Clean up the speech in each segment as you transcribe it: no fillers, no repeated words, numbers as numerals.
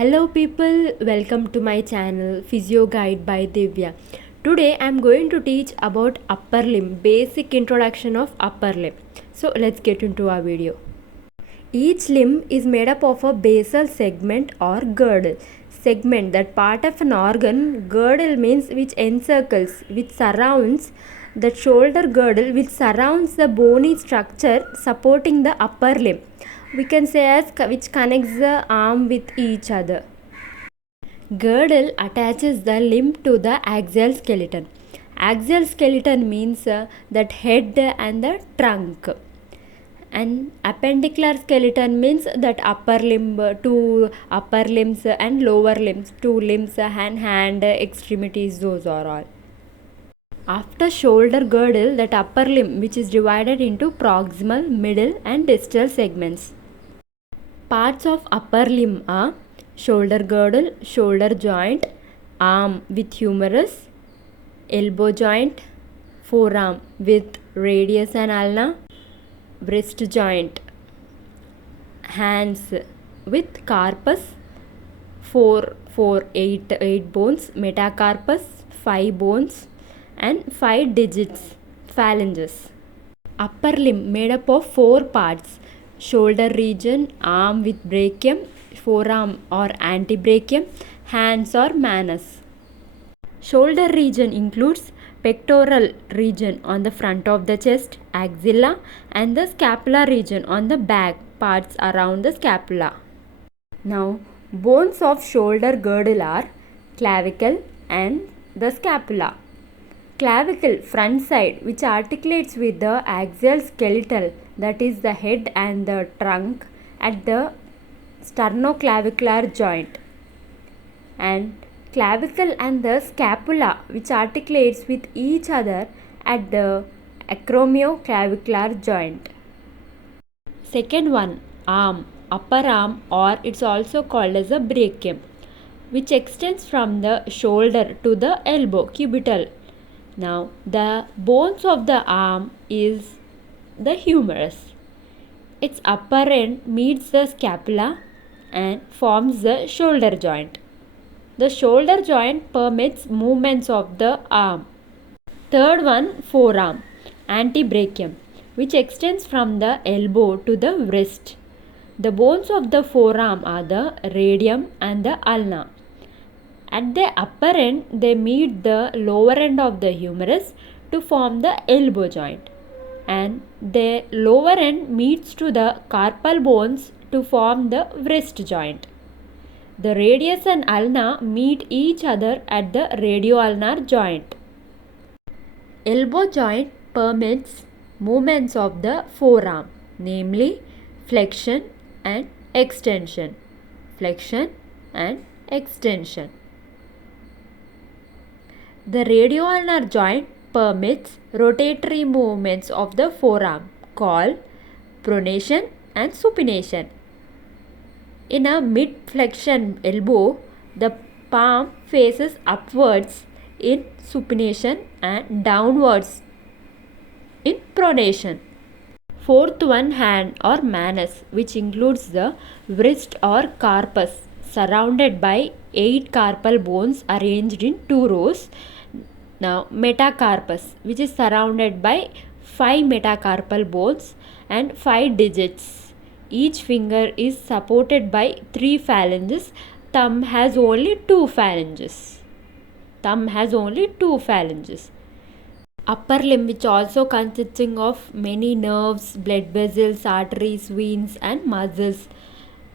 Hello people, welcome to my channel Physio Guide by Divya. Today I am going to teach about upper limb, basic introduction of upper limb. So let's get into our video. Each limb is made up of a basal segment or girdle. Segment, that part of an organ. Girdle means which encircles, which surrounds the shoulder girdle, which surrounds the bony structure supporting the upper limb. We can say as which connects the arm with each other. Girdle attaches the limb to the axial skeleton. Axial skeleton means that head and the trunk. And appendicular skeleton means that upper limb, two upper limbs and lower limbs, two limbs and hand extremities, those are all. After shoulder girdle, that upper limb which is divided into proximal, middle and distal segments. Parts of upper limb are shoulder girdle, shoulder joint, arm with humerus, elbow joint, forearm with radius and ulna, wrist joint, hands with carpus, 8 bones, metacarpus, 5 bones and 5 digits, phalanges. Upper limb made up of 4 parts: shoulder region, arm with brachium, forearm or antebrachium, hands or manus. Shoulder region includes pectoral region on the front of the chest, axilla, and the scapular region on the back, parts around the scapula. Now, bones of shoulder girdle are clavicle and the scapula. Clavicle, front side, which articulates with the axial skeletal, that is the head and the trunk, at the sternoclavicular joint. And clavicle and the scapula, which articulates with each other at the acromioclavicular joint. Second one, arm, upper arm, or it's also called as a brachium, which extends from the shoulder to the elbow, cubital. Now, the bones of the arm is the humerus. Its upper end meets the scapula and forms the shoulder joint. The shoulder joint permits movements of the arm. Third one, forearm, antebrachium, which extends from the elbow to the wrist. The bones of the forearm are the radium and the ulna. At the upper end, they meet the lower end of the humerus to form the elbow joint, and the lower end meets to the carpal bones to form the wrist joint. The radius and ulna meet each other at the radioulnar joint. Elbow joint permits movements of the forearm, namely flexion and extension. Flexion and extension. The radioulnar joint permits rotatory movements of the forearm called pronation and supination. In a mid-flexion elbow, the palm faces upwards in supination and downwards in pronation. Fourth one, hand or manus, which includes the wrist or carpus, surrounded by 8 carpal bones arranged in 2 rows. Now, metacarpus, which is surrounded by 5 metacarpal bones and 5 digits. Each finger is supported by 3 phalanges. Thumb has only 2 phalanges. Upper limb, which also consisting of many nerves, blood vessels, arteries, veins and muscles.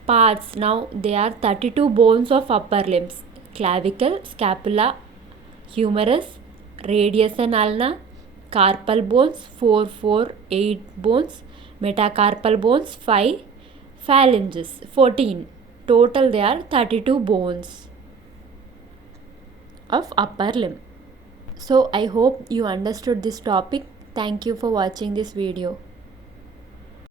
Parts, now there are 32 bones of upper limbs: clavicle, scapula, humerus, radius and ulna, carpal bones 8 bones, metacarpal bones 5, phalanges 14. Total there are 32 bones of upper limb. So I hope you understood this topic. Thank you for watching this video.